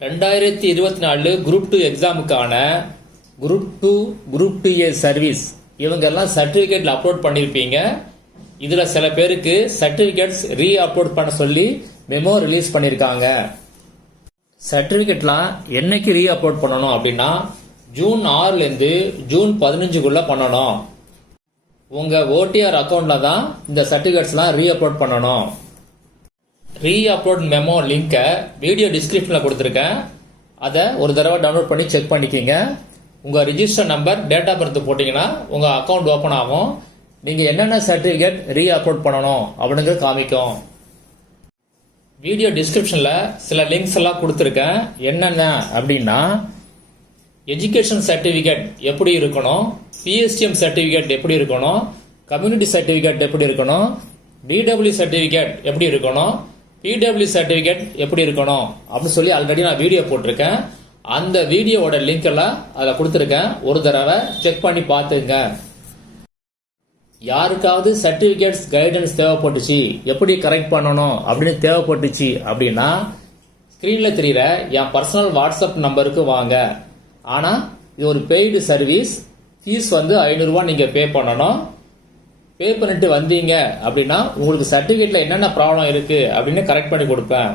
2024 group 2 எக்ஸாமுக்கான group 2A service இவங்கெல்லாம் சர்டிஃபிகேட்ல upload பண்ணியிருப்பீங்க. இதுல சில பேருக்கு சர்டிஃபிகேட்ஸ் ரீ அப்லோட் பண்ண சொல்லி மெமோ ரிலீஸ் பண்ணியிருக்காங்க. சர்டிஃபிகேட்லாம் என்னைக்கு ரீ அப்லோட் பண்ணணும் அப்படின்னா ஜூன் 6 இருந்து ஜூன் 15 பண்ணணும். உங்க ஓடிஆர் அக்கௌண்ட்ல தான் இந்த சர்டிஃபிகேட்ஸ்லாம் ரீ அப்லோட் பண்ணணும். ரீ அப்லோட் மெமோ லிங்கை வீடியோ டிஸ்கிரிப்ஷனில் கொடுத்துருக்கேன். அதை ஒரு தடவை டவுன்லோட் பண்ணி செக் பண்ணிக்கிங்க. உங்கள் register number, date of birth போட்டிங்கன்னா உங்கள் அக்கௌண்ட் ஓப்பன் ஆகும். நீங்கள் என்னென்ன சர்டிஃபிகேட் ரீ அப்லோட் பண்ணணும் அப்படிங்கிறது காமிக்கும். வீடியோ டிஸ்கிரிப்ஷனில் சில லிங்க்ஸ் எல்லாம் கொடுத்துருக்கேன். என்னென்ன அப்படின்னா எஜுகேஷன் சர்டிஃபிகேட் எப்படி இருக்கணும், பிஎஸ்டிஎம் சர்டிஃபிகேட் எப்படி இருக்கணும், கம்யூனிட்டி சர்டிஃபிகேட் எப்படி இருக்கணும், டிடபிள்யூ சர்டிஃபிகேட் எப்படி இருக்கணும், பிடபிள்யூ சர்டிஃபிகேட் எப்படி இருக்கணும் அப்படின்னு சொல்லி ஆல்ரெடி நான் வீடியோ போட்டிருக்கேன். அந்த வீடியோவோட லிங்க் எல்லாம் அதில் கொடுத்துருக்கேன். ஒரு தடவை செக் பண்ணி பார்த்துங்க. யாருக்காவது சர்டிஃபிகேட்ஸ் கைடன்ஸ் தேவைப்பட்டுச்சு, எப்படி கரெக்ட் பண்ணணும் அப்படின்னு தேவைப்பட்டுச்சு அப்படின்னா ஸ்க்ரீன்ல தெரியுற என் பர்சனல் வாட்ஸ்அப் நம்பருக்கு வாங்க. ஆனால் இது ஒரு பெய்டு சர்வீஸ். ஃபீஸ் வந்து 500 ரூபாய் நீங்கள் பே பண்ணணும். பே பண்ணிட்டு வந்தீங்க அப்படின்னா உங்களுக்கு சர்டிஃபிகேட்ல என்னென்ன ப்ராப்ளம் இருக்கு அப்படின்னு கரெக்ட் பண்ணி கொடுப்பேன்.